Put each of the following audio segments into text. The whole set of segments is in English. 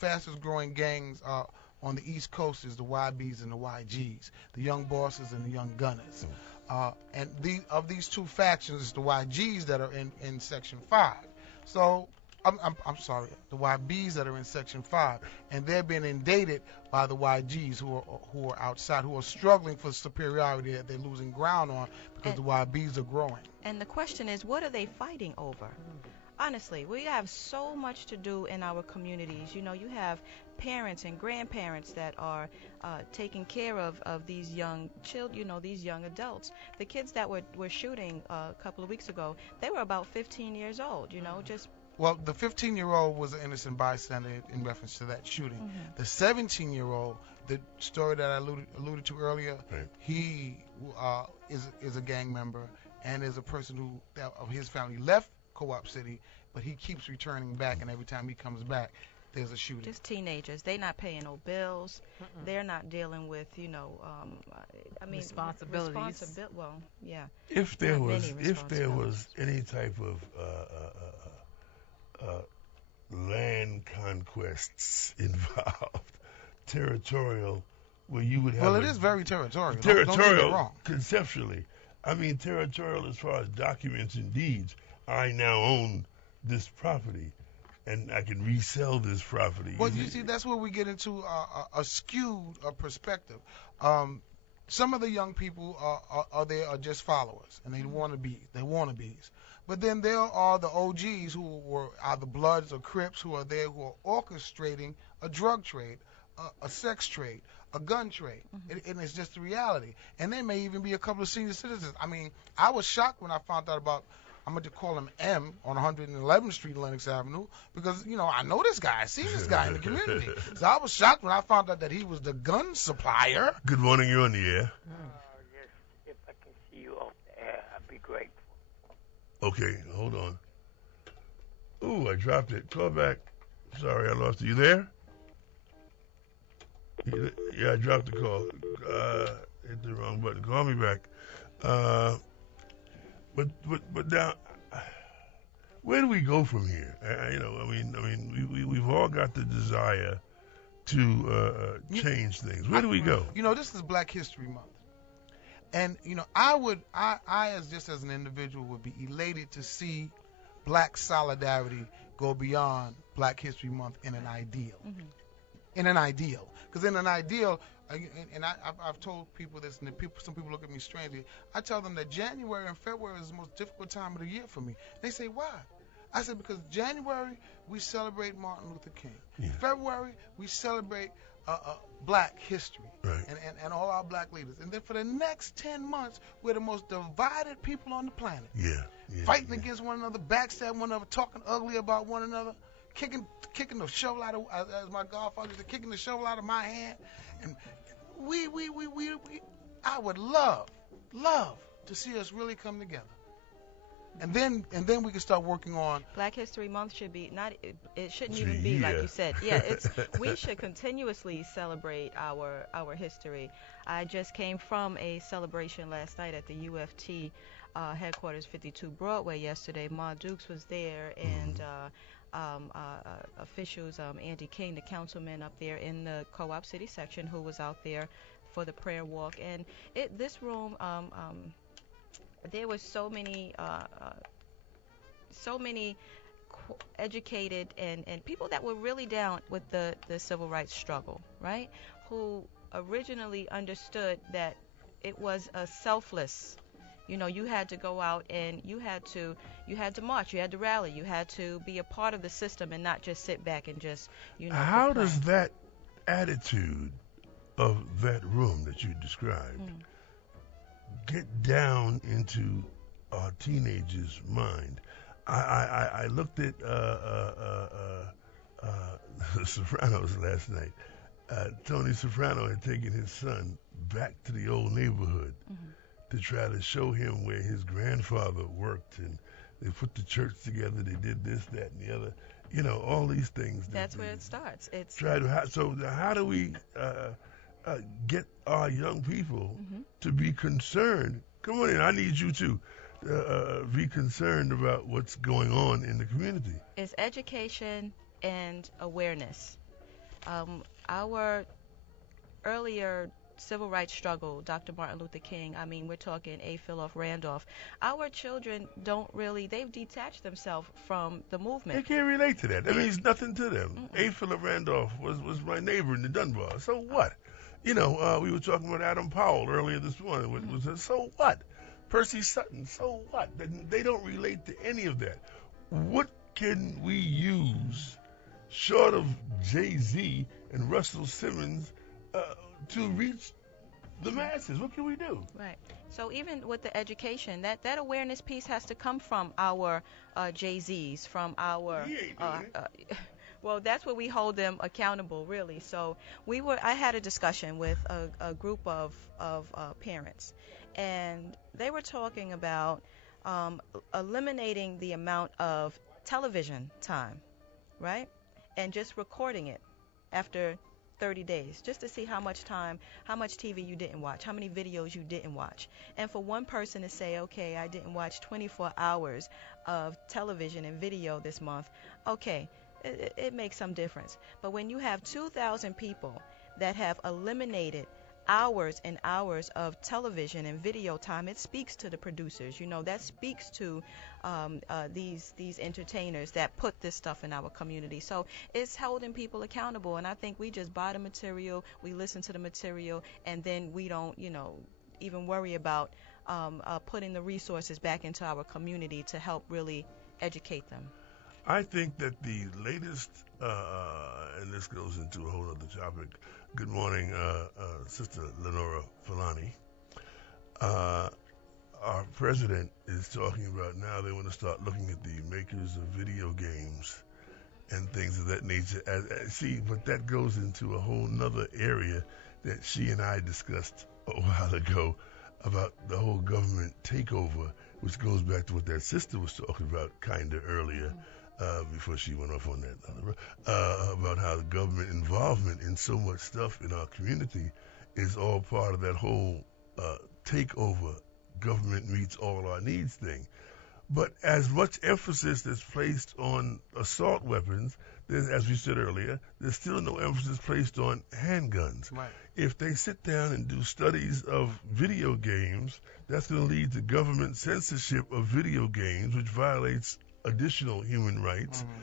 fastest growing gangs on the East Coast is the YBs and the YGs, the Young Bosses and the Young Gunners. And of these two factions, it's the YGs that are in Section 5. So, I'm sorry, the YBs that are in Section 5, and they're being inundated by the YGs who are outside, who are struggling for superiority that they're losing ground on because the YBs are growing. And the question is, what are they fighting over? Honestly, we have so much to do in our communities. You know, you have parents and grandparents that are taking care of these young children, you know, these young adults. The kids that were shooting a couple of weeks ago, they were about 15 years old, you know, just... Well, the 15-year-old was an innocent bystander in reference to that shooting. The 17-year-old, the story that I alluded to earlier, right. He is a gang member and is a person who of his family left Co-op City, but he keeps returning back, and every time he comes back, there's a shooting. Just teenagers. They're not paying no bills. They're not dealing with, you know, responsibilities. Well, yeah. If there was any type of land conquests involved, territorial, where you would have... Well, it is very territorial. Territorial, don't get me wrong. Conceptually. I mean, territorial as far as documents and deeds. I now own this property, and I can resell this property. Well, you see, that's where we get into a skewed perspective. Some of the young people are just followers, and they wannabes. But then there are the OGs who were either Bloods or Crips who are there, who are orchestrating a drug trade, a sex trade, a gun trade, and it's just the reality. And there may even be a couple of senior citizens. I mean, I was shocked when I found out about, I'm going to call him M on 111th Street, Lenox Avenue, because, you know, I know this guy. I see this guy in the community. So I was shocked when I found out that he was the gun supplier. Good morning. You're on the air. Yes, if I can see you off the air, I'd be grateful. Okay, hold on. Ooh, I dropped it. Call back. Sorry, I lost it. You there? Yeah, I dropped the call. Hit the wrong button. Call me back. But now, where do we go from here? We've all got the desire to change things. Where do we go? You know, this is Black History Month, and you know, I as an individual would be elated to see Black solidarity go beyond Black History Month in an ideal. In an ideal, because in an ideal, and I've told people this, and some people look at me strangely. I tell them that January and February is the most difficult time of the year for me. They say, why? I said, because January, we celebrate Martin Luther King. Yeah. February, we celebrate Black history, right. and all our Black leaders. And then for the next 10 months, we're the most divided people on the planet. Fighting against one another, backstabbing one another, talking ugly about one another, kicking the shovel out of, as my godfather said, kicking the shovel out of my hand. And I would love to see us really come together. And then we can start working on Black History Month should be not. It shouldn't even be like you said. Yeah, we should continuously celebrate our history. I just came from a celebration last night at the UFT headquarters, 52 Broadway yesterday. Ma Dukes was there, and officials, Andy King, the councilman up there in the Co-op City section, who was out there for the prayer walk. And this room, there was so many educated and people that were really down with the civil rights struggle, right? Who originally understood that it was a selfless. You know, you had to go out and you had to march, you had to rally, you had to be a part of the system and not just sit back and just, you know. How does that attitude of that room that you described get down into a teenager's mind? I looked at The Sopranos last night. Tony Soprano had taken his son back to the old neighborhood to try to show him where his grandfather worked, and they put the church together. They did this, that, and the other. You know, all these things. That's where it starts. So how do we get our young people to be concerned? Come on in. I need you to be concerned about what's going on in the community. It's education and awareness. Our earlier civil rights struggle, Dr. Martin Luther King, I mean, we're talking A. Philip Randolph. Our children don't really, they've detached themselves from the They movement. can't relate to that. That means nothing to them. Mm-mm. A. Philip Randolph was my neighbor in the Dunbar. So what? You know, we were talking about Adam Powell earlier this morning. So what? Percy Sutton. So what? They don't relate to any of that. What can we use short of Jay-Z and Russell Simmons to reach the masses? What can we do? Right. So even with the education, that awareness piece has to come from our Jay-Z's, from our. He ain't doing it. Well, that's where we hold them accountable, really. So I had a discussion with a group of parents, and they were talking about eliminating the amount of television time, right? And just recording it after 30 days, just to see how much TV you didn't watch, how many videos you didn't watch. And for one person to say, okay, I didn't watch 24 hours of television and video this month, okay, it makes some difference. But when you have 2,000 people that have eliminated hours and hours of television and video time, it speaks to the producers. You know, that speaks to these entertainers that put this stuff in our community. So it's holding people accountable. And I think we just buy the material, we listen to the material, and then we don't, even worry about putting the resources back into our community to help really educate them. I think that the latest, and this goes into a whole other topic. Good morning, Sister Lenora Falani. Our president is talking about now they want to start looking at the makers of video games and things of that nature. But that goes into a whole nother area that she and I discussed a while ago about the whole government takeover, which goes back to what that sister was talking about kind of earlier. Before she went off on that, about how the government involvement in so much stuff in our community is all part of that whole takeover, government meets all our needs thing. But as much emphasis that's placed on assault weapons, as we said earlier, there's still no emphasis placed on handguns. Right. If they sit down and do studies of video games, that's going to lead to government censorship of video games, which violates additional human rights. Mm-hmm.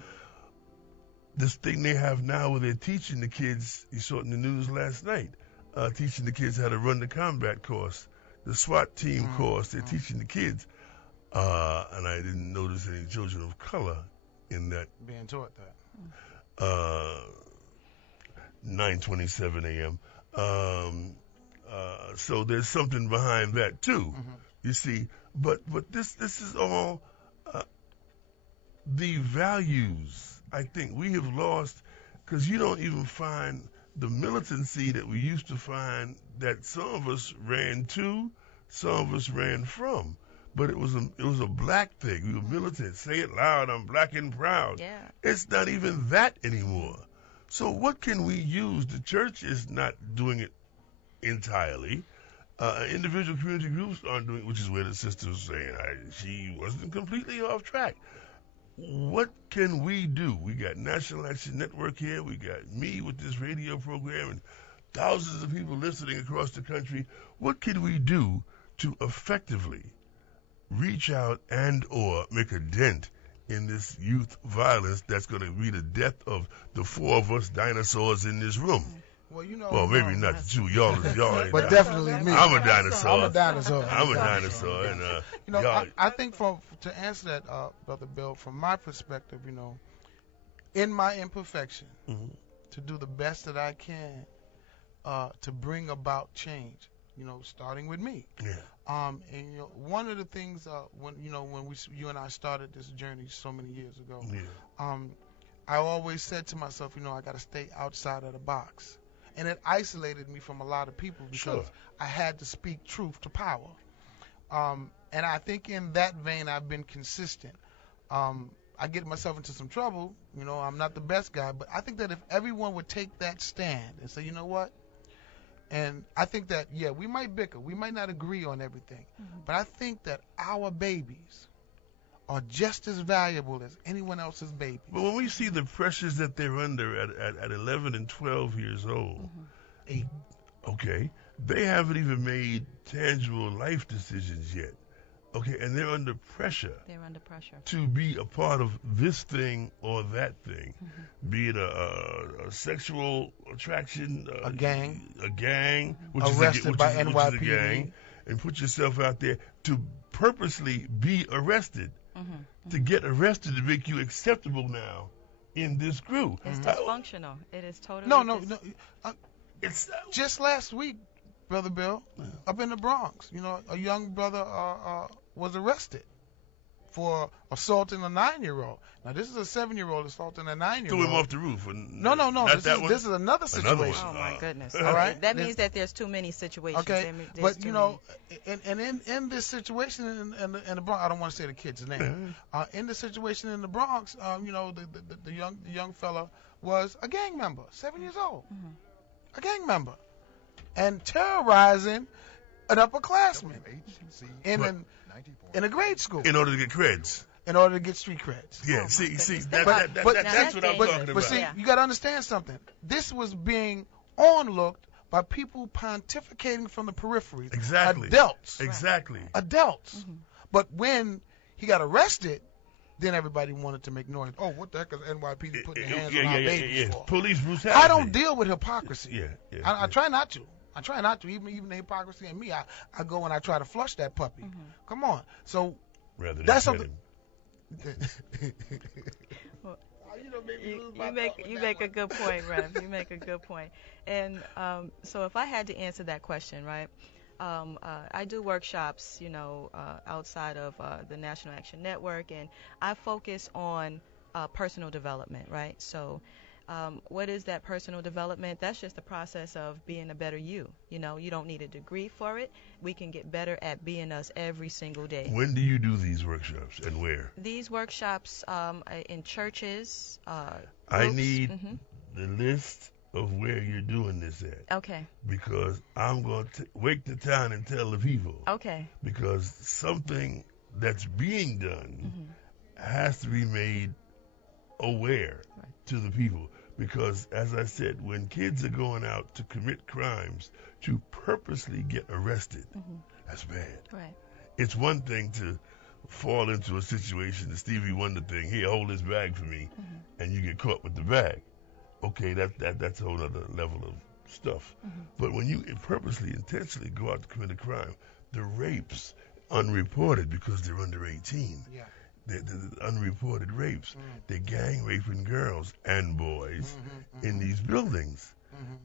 This thing they have now where they're teaching the kids, you saw it in the news last night, teaching the kids how to run the combat course, the SWAT team course, they're teaching the kids. And I didn't notice any children of color in that. Being taught that. 9:27 a.m. So there's something behind that too, you see. But this is all the values. I think we have lost because you don't even find the militancy that we used to find that some of us ran to, some of us ran from. But it was a black thing. We were militant. Say it loud, I'm black and proud. Yeah. It's not even that anymore. So what can we use? The church is not doing it entirely. Individual community groups aren't doing it, which is where the sister was saying she wasn't completely off track. What can we do? We got National Action Network here. We got me with this radio program and thousands of people listening across the country. What can we do to effectively reach out and or make a dent in this youth violence that's going to be the death of the four of us dinosaurs in this room? Well, Maybe not the two. Y'all ain't but definitely me. I'm a dinosaur. I'm a dinosaur. I'm a dinosaur. And, I think to answer that, Brother Bill, from my perspective, in my imperfection, to do the best that I can to bring about change, starting with me. Yeah. And one of the things when you and I started this journey so many years ago, I always said to myself, I got to stay outside of the box. And it isolated me from a lot of people because I had to speak truth to power. And I think in that vein, I've been consistent. I get myself into some trouble. I'm not the best guy, but I think that if everyone would take that stand and say, you know what? And I think that, we might bicker. We might not agree on everything. But I think that our babies are just as valuable as anyone else's baby. But when we see the pressures that they're under at 11 and 12 years old, okay, they haven't even made tangible life decisions yet. Okay, and they're under pressure. They're under pressure. To be a part of this thing or that thing, be it a sexual attraction, A gang, which arrested by which is a NYPD. gang, and put yourself out there to purposely be arrested, to get arrested to make you acceptable now in this crew. It's dysfunctional. It is totally. No. It's Just last week, Brother Bill, up in the Bronx, a young brother was arrested for assaulting a 9-year-old. Now, this is a 7-year-old assaulting a 9-year-old. threw him off the roof. No. This is another situation. Another one. Oh my goodness! All right. That means that there's too many situations. Okay, There's but too in this situation in the Bronx, I don't want to say the kid's name. In the situation in the Bronx, the young fella was a gang member, 7 years old, a gang member, and terrorizing an upperclassman in a grade school In order to get creds. in order to get street creds. Yeah, my see, goodness. that's But- what I'm that's talking dangerous. about. But see, Yeah. you got to understand something. This was being onlooked by people pontificating from the periphery. Exactly. Adults. Exactly. Adults. But when he got arrested, then everybody wanted to make noise. Oh, what the heck is NYPD putting their hands on our babies for? Police brutality. I don't deal with hypocrisy. Yeah. I try not to. I try not to. Even the hypocrisy in me, I go and I try to flush that puppy. Come on. So Rather than that's pet something. him. You make a good point, Rev. You make a good point. And so if I had to answer that question, right? I do workshops, outside of the National Action Network, and I focus on personal development, right? So what is that personal development? That's just the process of being a better you. You don't need a degree for it. We can get better at being us every single day. When do you do these workshops and where? These workshops in churches. I groups. need the list of where you're doing this at. Okay. Because I'm going to wake the town and tell the people. Okay. Because something that's being done has to be made aware to the people. Because, as I said, when kids are going out to commit crimes to purposely get arrested, that's bad. Right. It's one thing to fall into a situation, the Stevie Wonder thing, here, hold this bag for me, and you get caught with the bag. Okay, that's a whole other level of stuff. But when you purposely, intentionally go out to commit a crime, the rapes, unreported because they're under 18, the unreported rapes, they're gang raping girls and boys in these buildings.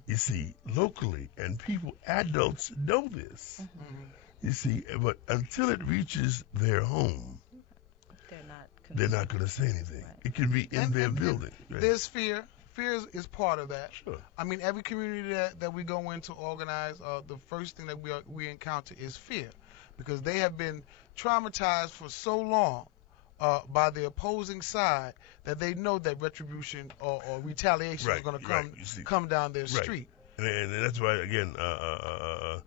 You see, locally, and adults know this. You see, but until it reaches their home, they're not going to say anything. Right. It can be in their building. Right? There's fear. Fear is part of that. Sure. I mean, every community that we go in to organize, the first thing that we encounter is fear, because they have been traumatized for so long by the opposing side that they know that retribution or retaliation is going to come down their street. And that's why, again, a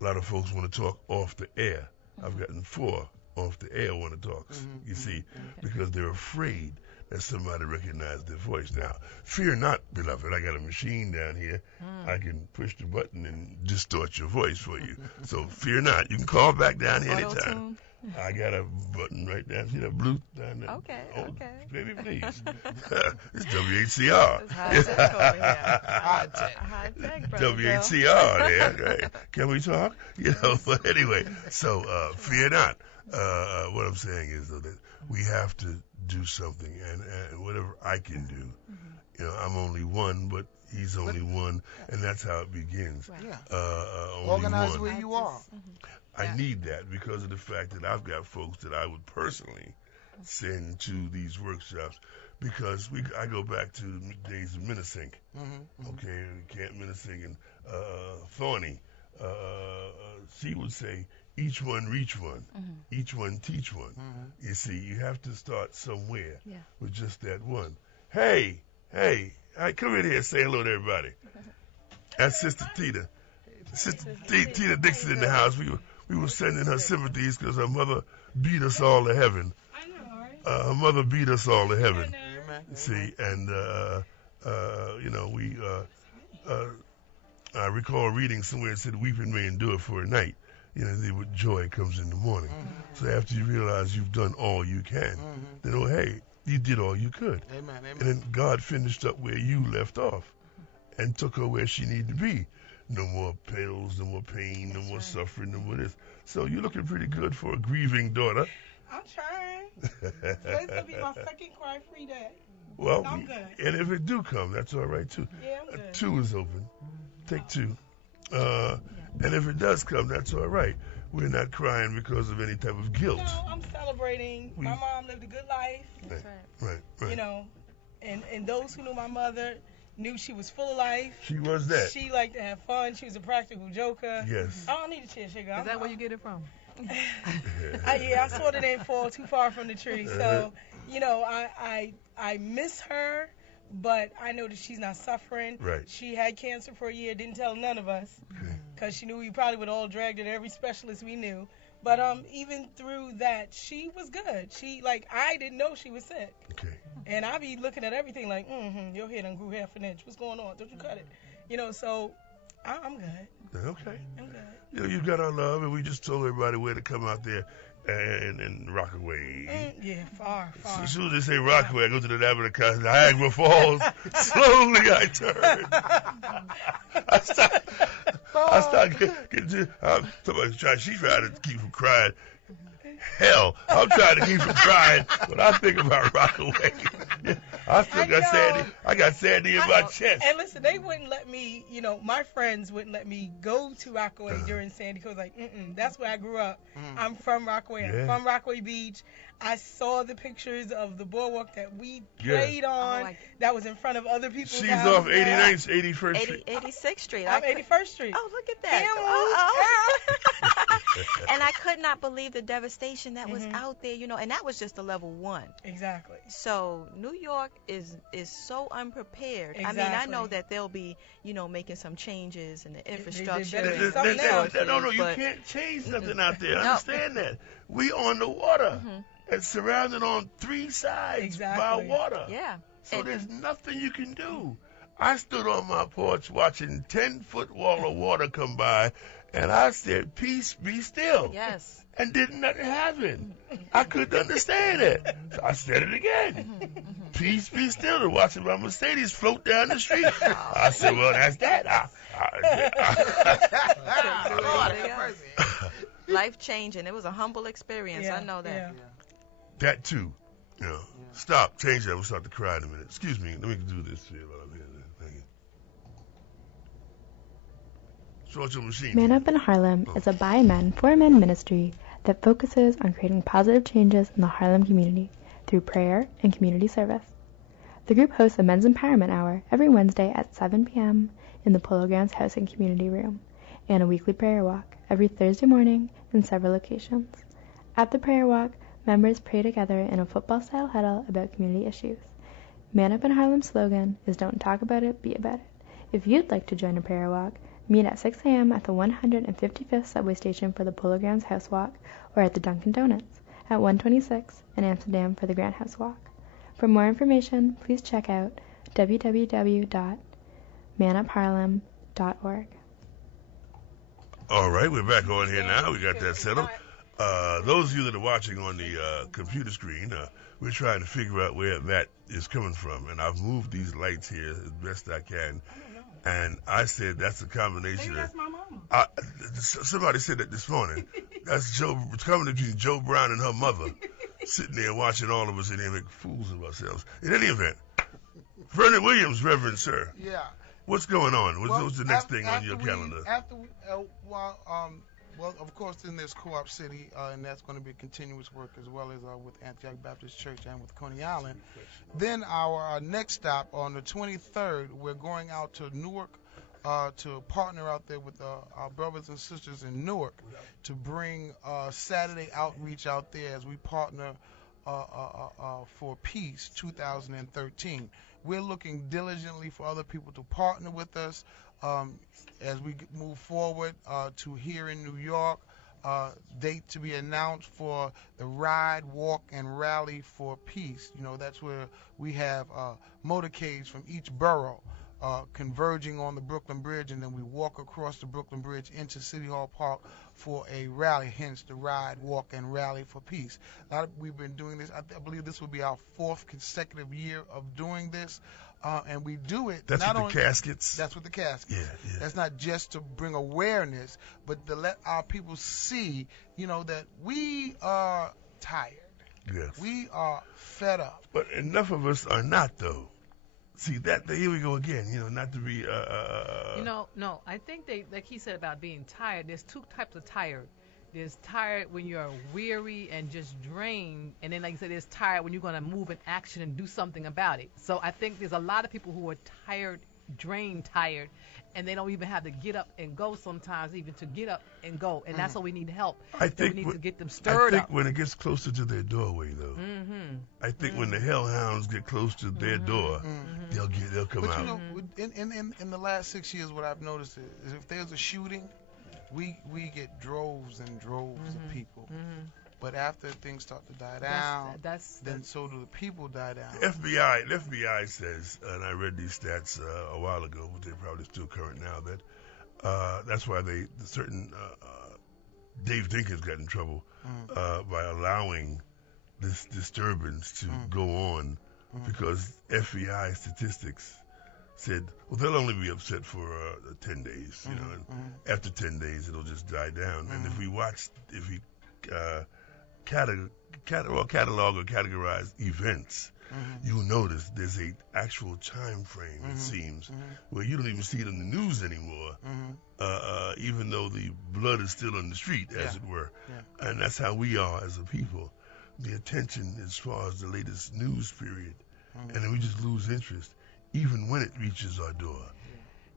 lot of folks want to talk off the air. I've gotten 4 off the air want to talk, you see, because they're afraid that somebody recognized their voice. Now, fear not, beloved. I got a machine down here. I can push the button and distort your voice for you. So fear not. You can call back down here anytime. Auto-tune. I got a button right down. See that blue down there? Okay. Baby, please. It's WHCR. It's high tech over here. High tech. High tech, brother Bill. WHCR there. Right. Can we talk? But anyway, so fear not. What I'm saying is, though, that we have to do something, and whatever I can do. I'm only one, but he's only one, and that's how it begins. Right. Yeah. Organize one. where you are. I need that because of the fact that I've got folks that I would personally send to these workshops, because I go back to the days of Minnesink, okay, Camp Minnesink and Thorny. She would say, each one reach one, each one teach one. You see, you have to start somewhere with just that one. Hey, come in here and say hello to everybody. That's Sister Tina. Sister Tina Dixon in the house. We were sending her sympathies because her mother beat us all to heaven. I know, right? Her mother beat us all to heaven. Amen. See, and I recall reading somewhere it said, "Weeping may endure for a night, but joy comes in the morning." Mm-hmm. So after you realize you've done all you can, then hey, you did all you could. Amen. Amen. And then God finished up where you left off and took her where she needed to be. No more pills, no more pain, no more suffering, no more this. So you're looking pretty good for a grieving daughter. I'm trying. This will be my second cry-free day. Well, I'm good. and if it do come, that's all right too. Yeah, I'm good. 2 is open. Take 2. And if it does come, that's all right. We're not crying because of any type of guilt. No, I'm celebrating. My mom lived a good life. That's right. Right. And those who knew my mother knew she was full of life. She was that. She liked to have fun. She was a practical joker. Yes. I don't need a cheer sugar. Is that where you get it from? I sort of didn't fall too far from the tree. So, I miss her, but I know that she's not suffering. Right. She had cancer for a year, didn't tell none of us, because she knew we probably would all dragged her to every specialist we knew. But even through that, she was good. I didn't know she was sick. Okay. And I be looking at everything like, your hair done grew half an inch. What's going on? Don't you cut it? So I'm good. Okay. I'm good. You've got our love, and we just told everybody where to come out there and rock away. Yeah, far. As soon as they say Rockaway, I go to the Niagara Falls. Slowly I turn. I start getting to. She's trying to keep from crying. Hell, I'm trying to keep from crying when I think about Rockaway. I still got Sandy. I got Sandy in my chest. And listen, they wouldn't let me. My friends wouldn't let me go to Rockaway during Sandy because that's where I grew up. I'm from Rockaway. I'm from Rockaway Beach. I saw the pictures of the boardwalk that we played on. That was in front of other people's She's houses. off 89th, 81st Street. 86th Street. I'm 81st Street. Oh, look at that. And I could not believe the devastation that was out there, and that was just a level 1. Exactly. So New York is so unprepared. Exactly. I mean, I know that they'll be, making some changes in the infrastructure. No, you can't change nothing out there. Understand that. We on the water. And surrounded on 3 sides by water. Yeah. So there's nothing you can do. I stood on my porch watching 10-foot wall of water come by, and I said, "Peace, be still." Yes. And didn't nothing happen. I couldn't understand it. So I said it again. "Peace, be still." And watching my Mercedes float down the street. I said, "Well, that's that." Life changing. It was a humble experience. I know that. Yeah. That too. Stop. Change that. We'll start to cry in a minute. Excuse me. Let me do this for you while I'm here. Thank you. Start your machine. Man Up in Harlem is a by men for men ministry that focuses on creating positive changes in the Harlem community through prayer and community service. The group hosts a men's empowerment hour every Wednesday at 7 p.m. in the Polo Grounds House and Community Room, and a weekly prayer walk every Thursday morning in several locations. At the prayer walk, members pray together in a football-style huddle about community issues. Man Up in Harlem's slogan is "Don't talk about it, be about it." If you'd like to join a prayer walk, meet at 6 a.m. at the 155th subway station for the Polo Grounds House Walk, or at the Dunkin' Donuts at 126 in Amsterdam for the Grand House Walk. For more information, please check out www.manupharlem.org. All right, we're back on here now. We got that settled. Those of you that are watching on the computer screen, we're trying to figure out where that is coming from. And I've moved these lights here as best I can. And I said that's a combination. Maybe that's my mama. Somebody said that this morning. That's coming between Joe Brown and her mother, sitting there watching all of us in here make fools of ourselves. In any event, Vernon Williams, Reverend Sir. Yeah. What's going on? What's the next thing on your calendar? Well, of course, then there's Co-op City, and that's going to be continuous work as well as with Antioch Baptist Church and with Coney Island. Then our next stop on the 23rd, we're going out to Newark to partner out there with our brothers and sisters in Newark to bring Saturday outreach out there as we partner for Peace 2013. We're looking diligently for other people to partner with us as we move forward to here in New York. date to be announced for the Ride, Walk, and Rally for Peace. You know, that's where we have motorcades from each borough converging on the Brooklyn Bridge, and then we walk across the Brooklyn Bridge into City Hall Park for a rally, hence the Ride, Walk, and Rally for Peace. We've been doing this. I believe this will be our 4th consecutive year of doing this. And we do it. That's not with only, the caskets. That's with the caskets. Yeah. That's not just to bring awareness, but to let our people see, you know, that we are tired. Yes. We are fed up. But enough of us are not, though. See, here we go again, you know, not to be... No, I think like he said about being tired, there's 2 types of tired. There's tired when you're weary and just drained, and then like you said, there's tired when you're going to move in action and do something about it. So I think there's a lot of people who are tired, drained, tired, and they don't even have to get up and go sometimes, even to get up and go, and that's why we need help. I think we need to get them stirred up. I think when it gets closer to their doorway, though, I think when the hellhounds get close to their door, they'll come out. But you know, in the last 6 years, what I've noticed is if there's a shooting, we get droves and droves of people. But after things start to die down, then so do the people die down. The FBI says, and I read these stats a while ago, but they're probably still current now, that that's why Dave Dinkins got in trouble by allowing this disturbance to go on, because FBI statistics said, well, they'll only be upset for 10 days, you know, and after 10 days it'll just die down. And if we catalog or categorize events, you'll notice there's a actual time frame, it seems, where you don't even see it in the news anymore, even though the blood is still on the street, as it were. And that's how we are as a people. The attention as far as the latest news period, and then we just lose interest, even when it reaches our door.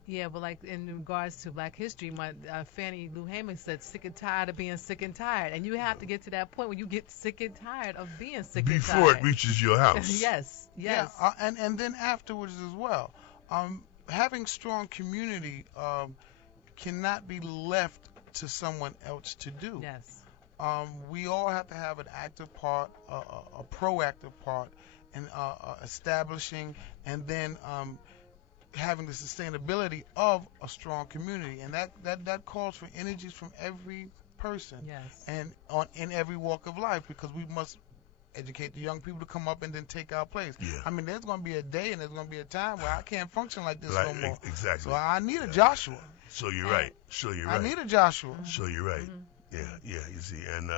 Yeah, but like in regards to Black History Month, Fannie Lou Hamer said, sick and tired of being sick and tired. And you have to get to that point where you get sick and tired of being sick and tired. Before it reaches your house. Yes. Yeah, and then afterwards as well. Having strong community cannot be left to someone else to do. Yes. We all have to have an active part, a proactive part, in establishing and then having the sustainability of a strong community, and that calls for energies from every person, and in every walk of life, because we must educate the young people to come up and then take our place. I mean, there's going to be a day and there's going to be a time where I can't function like this no more. Exactly. So I need a Joshua. So you're right. I need a Joshua. So you're right. Yeah. You see, and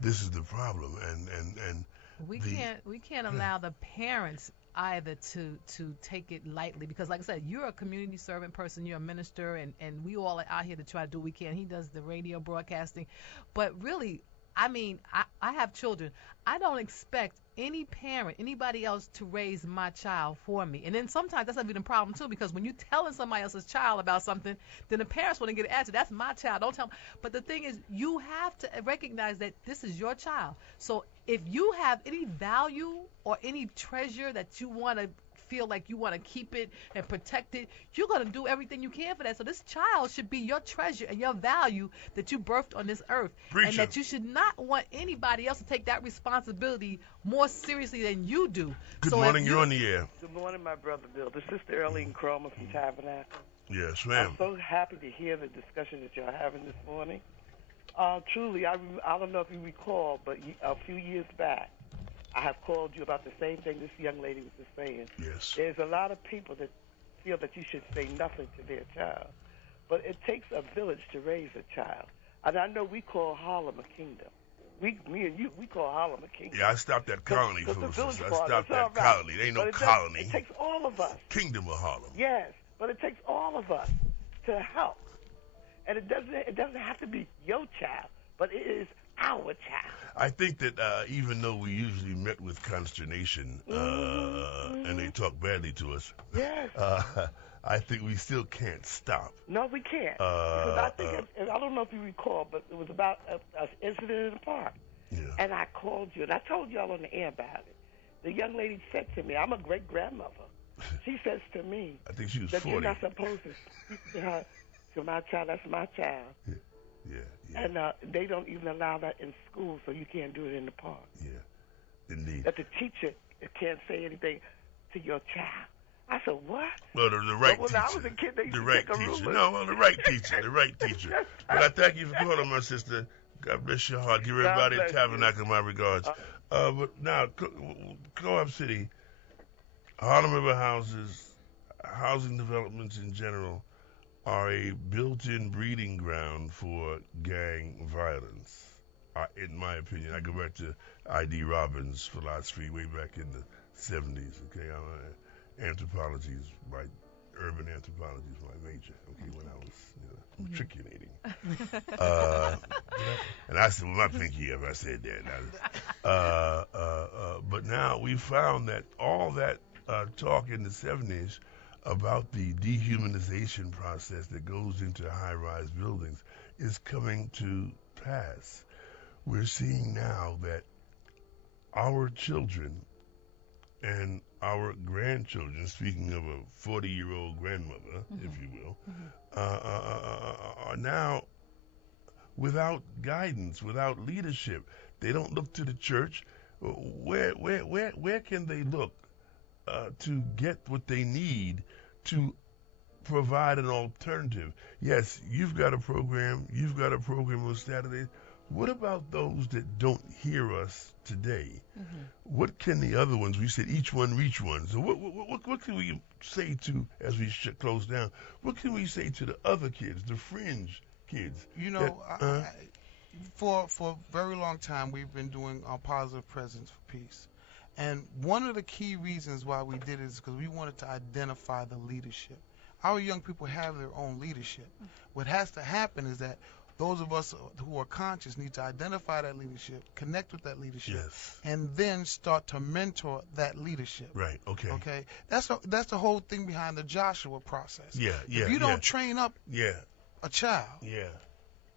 this is the problem, and we can't allow the parents either to take it lightly, because like I said, you're a community servant person, you're a minister, and we all are out here to try to do what we can. He does the radio broadcasting, but really, I mean, I have children. I don't expect any parent, anybody else to raise my child for me. And then sometimes that's even a problem too, because when you're telling somebody else's child about something, then the parents want to get an answer. That's my child. Don't tell them. But the thing is, you have to recognize that this is your child. So if you have any value or any treasure that you want to feel like you want to keep it and protect it, you're going to do everything you can for that. So this child should be your treasure and your value that you birthed on this earth. And that you should not want anybody else to take that responsibility more seriously than you do. Good morning, you're on the air. Good morning, my brother Bill. This is Sister Erlene Cromer from Tabernacle. Yes, ma'am. I'm so happy to hear the discussion that you're having this morning. Truly, I don't know if you recall, but a few years back, I have called you about the same thing this young lady was just saying. Yes. There's a lot of people that feel that you should say nothing to their child. But it takes a village to raise a child. And I know we call Harlem a kingdom. Me and you, we call Harlem a kingdom. Yeah, I stopped that colony for I stopped that colony. There ain't no colony. It takes all of us. Kingdom of Harlem. Yes, but it takes all of us to help. And it doesn't have to be your child, but it is our child. I think that even though we usually met with consternation and they talk badly to us, yes. I think we still can't stop. No, we can't. Because I think, I don't know if you recall, but it was about an incident in the park. Yeah. And I called you, and I told y'all on the air about it. The young lady said to me, I'm a great-grandmother. She says to me, I think she was that 40. You're not supposed to speak to her, to my child. That's my child. Yeah. And they don't even allow that in school, so you can't do it in the park. Yeah, indeed. That the teacher can't say anything to your child. I said, what? Well, the right when teacher. I was a kid, they used The to right take a teacher. ruler. No, well, the right teacher. The right teacher. But I thank you for calling, my sister. God bless your heart. Give everybody at Tabernacle my regards. But now, Co-op City, Harlem River houses, housing developments in general, are a built-in breeding ground for gang violence. In my opinion, I go back to I.D. Robbins' philosophy way back in the 70s. Okay, anthropology is urban anthropology is my major. Okay, when I was matriculating, and I said, well, my pinky up. I said that. But now we found that all that talk in the 70s about the dehumanization process that goes into high-rise buildings is coming to pass. We're seeing now that our children and our grandchildren, speaking of a 40-year-old grandmother, if you will, are now without guidance, without leadership. They don't look to the church. Where can they look to get what they need to provide an alternative? Yes, you've got a program. You've got a program on Saturdays. What about those that don't hear us today? What can the other ones? We said each one reach one. So what can we say to, as we close down, what can we say to the other kids, the fringe kids? You know, for a very long time, we've been doing our positive presence for peace. And one of the key reasons why we did it is because we wanted to identify the leadership. Our young people have their own leadership. What has to happen is that those of us who are conscious need to identify that leadership, connect with that leadership, and then start to mentor that leadership. Right. Okay. Okay. That's the whole thing behind the Joshua process. Yeah. If you don't train up a child. Yeah.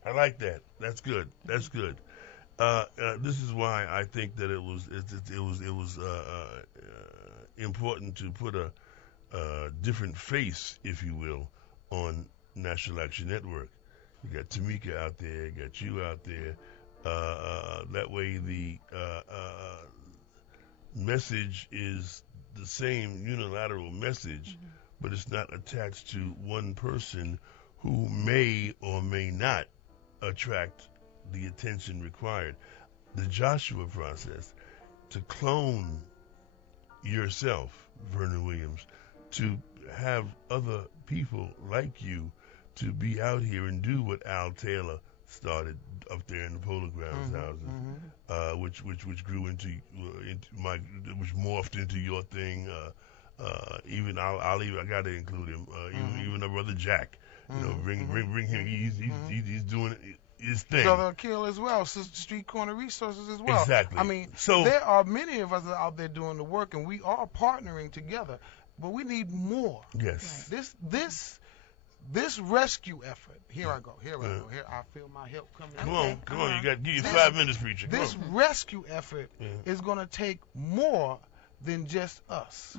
I like that. That's good. That's good. This is why I think that it was important to put a different face, if you will, on National Action Network. You got Tamika out there, you got you out there. That way the message is the same unilateral message, but it's not attached to one person who may or may not attract the attention required. The Joshua process, to clone yourself, Vernon Williams, to have other people like you to be out here and do what Al Taylor started up there in the Polo Grounds houses, which grew into which morphed into your thing. Even I got to include him. Even our brother Jack, bring him. He's doing his thing. Brother Akil as well, Street Corner Resources as well. Exactly. I mean, so there are many of us out there doing the work, and we are partnering together. But we need more. Yes. This rescue effort. Here I go. Here I feel my help coming. Come on. You got to give you 5 minutes, preacher. This rescue effort is going to take more than just us.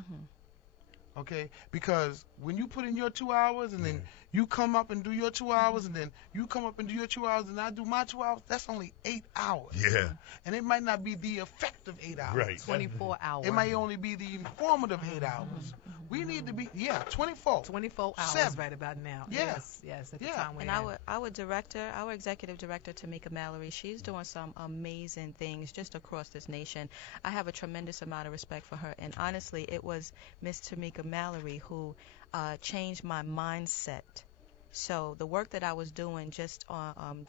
Okay? Because when you put in your 2 hours and then you come up and do your 2 hours and then you come up and do your 2 hours and I do my 2 hours, that's only 8 hours. Yeah. And it might not be the effective 8 hours. Right. 24 hours. It might only be the informative 8 hours. We need to be, 24. 24 hours 7. right about now. Yeah. Yes, at the time we're And in. our executive director, Tamika Mallory, she's doing some amazing things just across this nation. I have a tremendous amount of respect for her. And honestly, it was Miss Tamika Mallory who changed my mindset. So the work that I was doing just on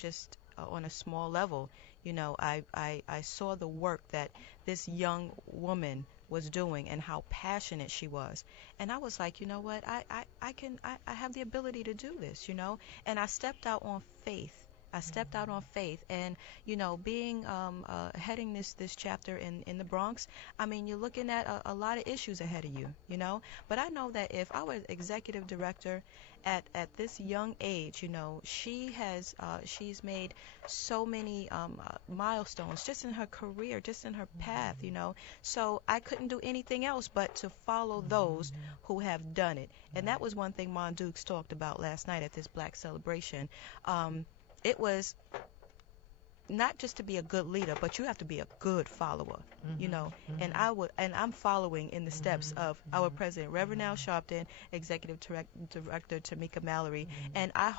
a small level, I saw the work that this young woman was doing and how passionate she was, and I was like, you know what, I have the ability to do this, and I stepped out on faith. And being heading this chapter in the Bronx, I mean, you're looking at a lot of issues ahead of you, but I know that if I was executive director at this young age, she's made so many milestones just in her career, just in her path, so I couldn't do anything else but to follow those who have done it. And that was one thing Mon Dukes talked about last night at this Black celebration. it was not just to be a good leader, but you have to be a good follower, you know. And I'm following in the steps of our president, Reverend Al Sharpton, executive director Tamika Mallory, and I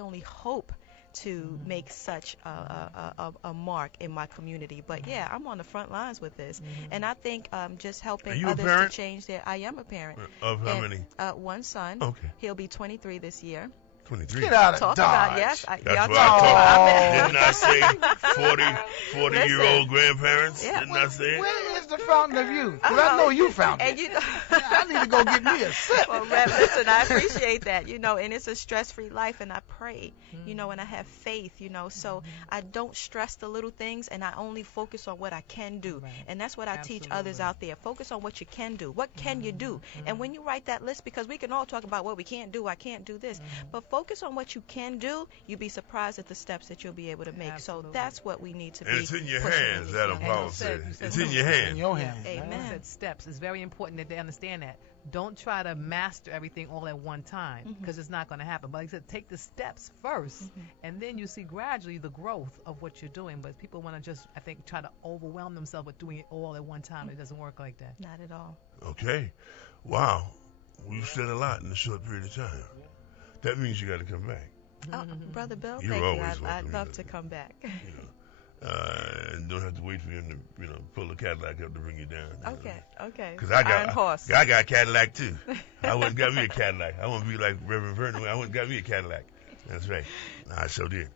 only hope to make such a mark in my community. But yeah, I'm on the front lines with this, and I think just helping others to change their. I am a parent. Of how many? One son. Okay. He'll be 23 this year. 23. Get out of Talk Dodge. about yes. That's Y'all what talk I about Didn't I say 40-year-old grandparents? Yeah. Didn't I say it? Where is the fountain of youth? Because I know you found and it. you know, I need to go get me a sip. well, Rev, listen, I appreciate that, you know, and it's a stress-free life, and I pray, you know, and I have faith, you know, so I don't stress the little things, and I only focus on what I can do, and that's what I teach others out there. Focus on what you can do. What can you do? And when you write that list, because we can all talk about what we can't do, I can't do this, but focus on what you can do. You'll be surprised at the steps that you'll be able to make. So that's what we need to be. And it's in your pushing hands, these Adam young Paul people. said. You said It's in your hands. In your hands. Amen. You said steps. It's very important that they understand that. Don't try to master everything all at one time, because it's not going to happen. But like I said, take the steps first, and then you see gradually the growth of what you're doing. But people want to just, I think, try to overwhelm themselves with doing it all at one time. It doesn't work like that. Not at all. Okay. Wow. We've said a lot in a short period of time. That means you got to come back. Oh, Brother Bill, You're thank you. always I'd welcome, love you to know. come back. You know, and don't have to wait for him to, you know, pull the Cadillac up to bring you down. Okay. Because Iron horse. I got a Cadillac too. I wouldn't got me a Cadillac. I want to be like Reverend Vernon. I wouldn't got me a Cadillac. That's right. I sure did.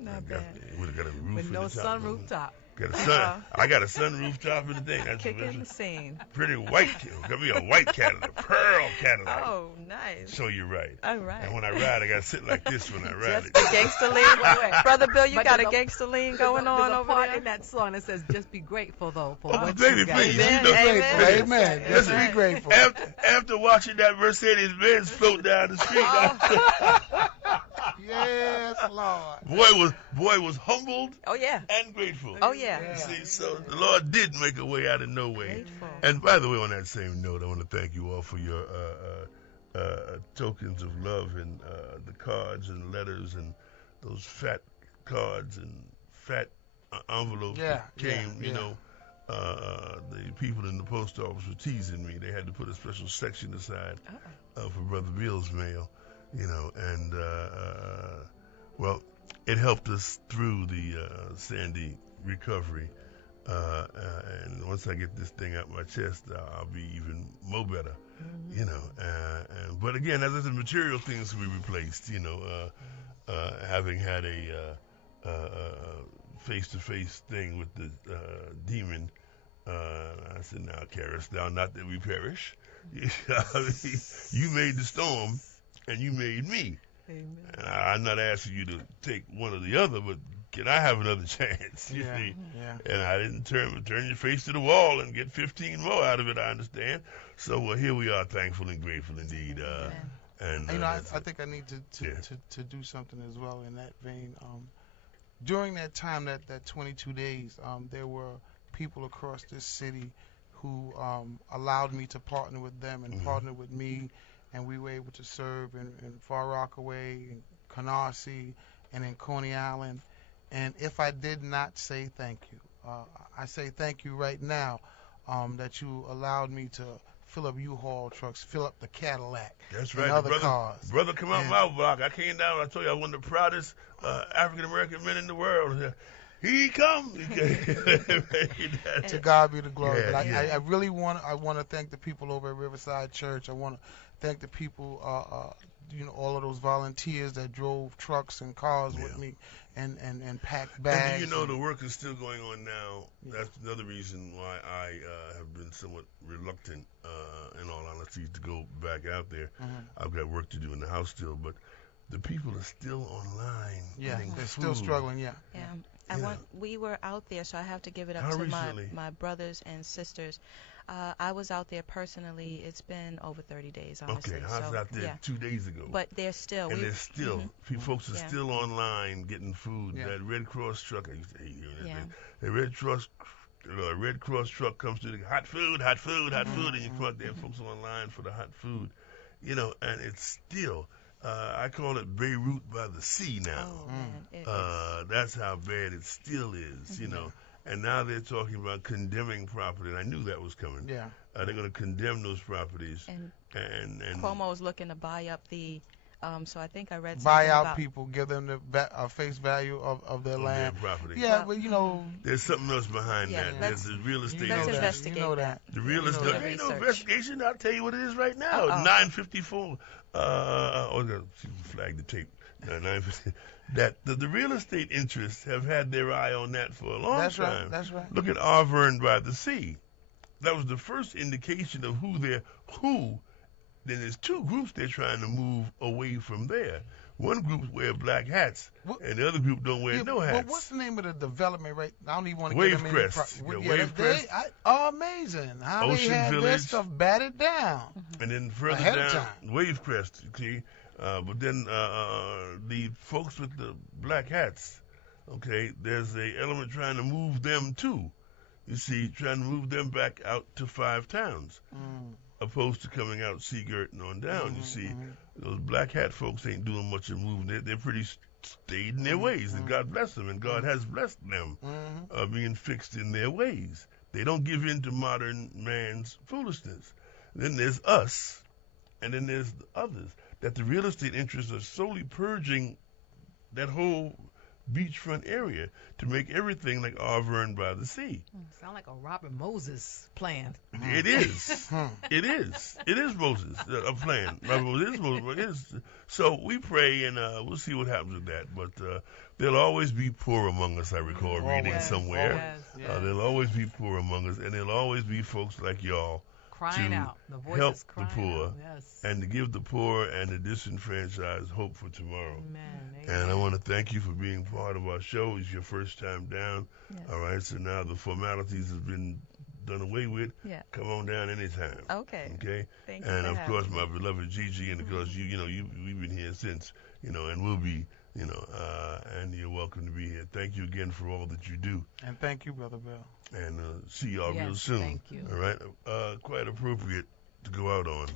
Not bad. Would have got a roof With in no the top. sunroof top. Got a sun. I got a sunroof top in the thing. That's Kicking the scene. pretty white. Got me a white Cadillac, pearl Cadillac. Oh, nice. So you're right. All right. And when I ride, I got to sit like this when I ride Just it. the gangster lean. Brother Bill, you But got a there's a- gangster lean going on There's a over part there? in that song that says, "Just be grateful though for Oh, what baby, you got." please. Amen. You know, Amen. Amen. That's Just right. be grateful. After watching that Mercedes Benz float down the street, Yes, Lord. boy was humbled Oh, yeah. and grateful. Oh, yeah. Yeah. See, so the Lord did make a way out of no way. Grateful. And by the way, on that same note, I want to thank you all for your tokens of love and the cards and letters and those fat cards and fat envelopes that came, you know. The people in the post office were teasing me. They had to put a special section aside for Brother Bill's mail, you know, and well, it helped us through the Sandy recovery. And once I get this thing out my chest, I'll be even more better, you know. But again, as I said, material things will be replaced, you know. Having had a face-to-face thing with the demon, I said, "Now, carest thou not that we perish?" I mean, you made the storm, and you made me. Amen. And I'm not asking you to take one or the other, but can I have another chance? You see? Yeah. And I didn't turn your face to the wall and get 15 more out of it, I understand. So here we are, thankful and grateful indeed. And You know, I that's it. think I need Yeah. to do something as well in that vein. During that time, that 22 days, there were people across this city who allowed me to partner with them and partner with me, and we were able to serve in Far Rockaway, in Canarsie, and in Coney Island. And if I did not say thank you, I say thank you right now that you allowed me to fill up U-Haul trucks, fill up the Cadillac, That's and right. other cars. Brother, come out And- my block. I came down. I told you I was one of the proudest African-American men in the world. He come. To God be the glory. Yeah, But yeah. I really want to thank the people over at Riverside Church. I want to thank the people, all of those volunteers that drove trucks and cars with Yeah. me and packed bags. And do you know the work is still going on now? That's another reason why I have been somewhat reluctant, in all honesty, to go back out there. I've got work to do in the house still, but the people are still online. Yeah, getting they're still food. struggling. Yeah. Yeah. We were out there, so I have to give it up How to recently? my brothers and sisters. I was out there personally. It's been over 30 days, honestly. Okay, I was so, out there yeah. 2 days ago. But they're still. And they're still, folks are Yeah. still online getting food. Yeah. That Red Cross truck, I used to hate hearing that Yeah. thing. The Red Cross truck comes to the hot food, and you come out there and folks are online for the hot food. You know, and it's still, I call it Beirut by the sea now. Oh man, That's how bad it still is, you know. And now they're talking about condemning property, and I knew that was coming. Yeah. They're going to condemn those properties. and And Cuomo's looking to buy up the. So I think I read something Buy out about people, give them the face value of their of land. their property. Yeah, but you know, There's something else behind Yeah, that. let's- There's the real estate. let's that. investigate You know that. The real You know estate. that. There ain't no Research. investigation. I'll tell you what it is right now. Uh-oh. 954. Flag the tape. 950. That the real estate interests have had their eye on that for a long That's time. right. That's right. Look at Auvergne by the sea. That was the first indication of who. Then there's two groups they're trying to move away from there. One group wear black hats, What- and the other group don't wear no hats. But what's the name of the development right? I don't even want to Wave get them Crest. in. Yeah, Wave Crest. Amazing. How Ocean they had their Village. stuff batted down. And then further Ahead of down, time. Wave Crest, see. But then the folks with the black hats, okay, there's a element trying to move them too. You see, trying to move them back out to 5 towns, opposed to coming out Seagirt and on down. You see, those black hat folks ain't doing much of moving. They're pretty stayed in their ways, and God bless them, and God has blessed them being fixed in their ways. They don't give in to modern man's foolishness. Then there's us, and then there's the others. That the real estate interests are solely purging that whole beachfront area to make everything like Auvergne by the sea. Sound like a Robert Moses plan. It is. It is. It is Moses, a plan. It is Moses. It is. So we pray, and we'll see what happens with that. But there'll always be poor among us, I recall reading Yes, somewhere. yes. There'll always be poor among us, and there'll always be folks like y'all Crying to out. The voice help is crying the poor out. Yes. and to give the poor and the disenfranchised hope for tomorrow. Amen. And I want to thank you for being part of our show. It's your first time down. Yes. All right, so now the formalities have been done away with. Yeah. Come on down anytime. Okay. Okay. Thank you. And for of having course, me. my beloved Gigi, and of course we've been here since, and we'll be, and you're welcome to be here. Thank you again for all that you do, And thank you, Brother Bill. and see y'all real Yes, soon. thank you. All right. Quite appropriate to go out on.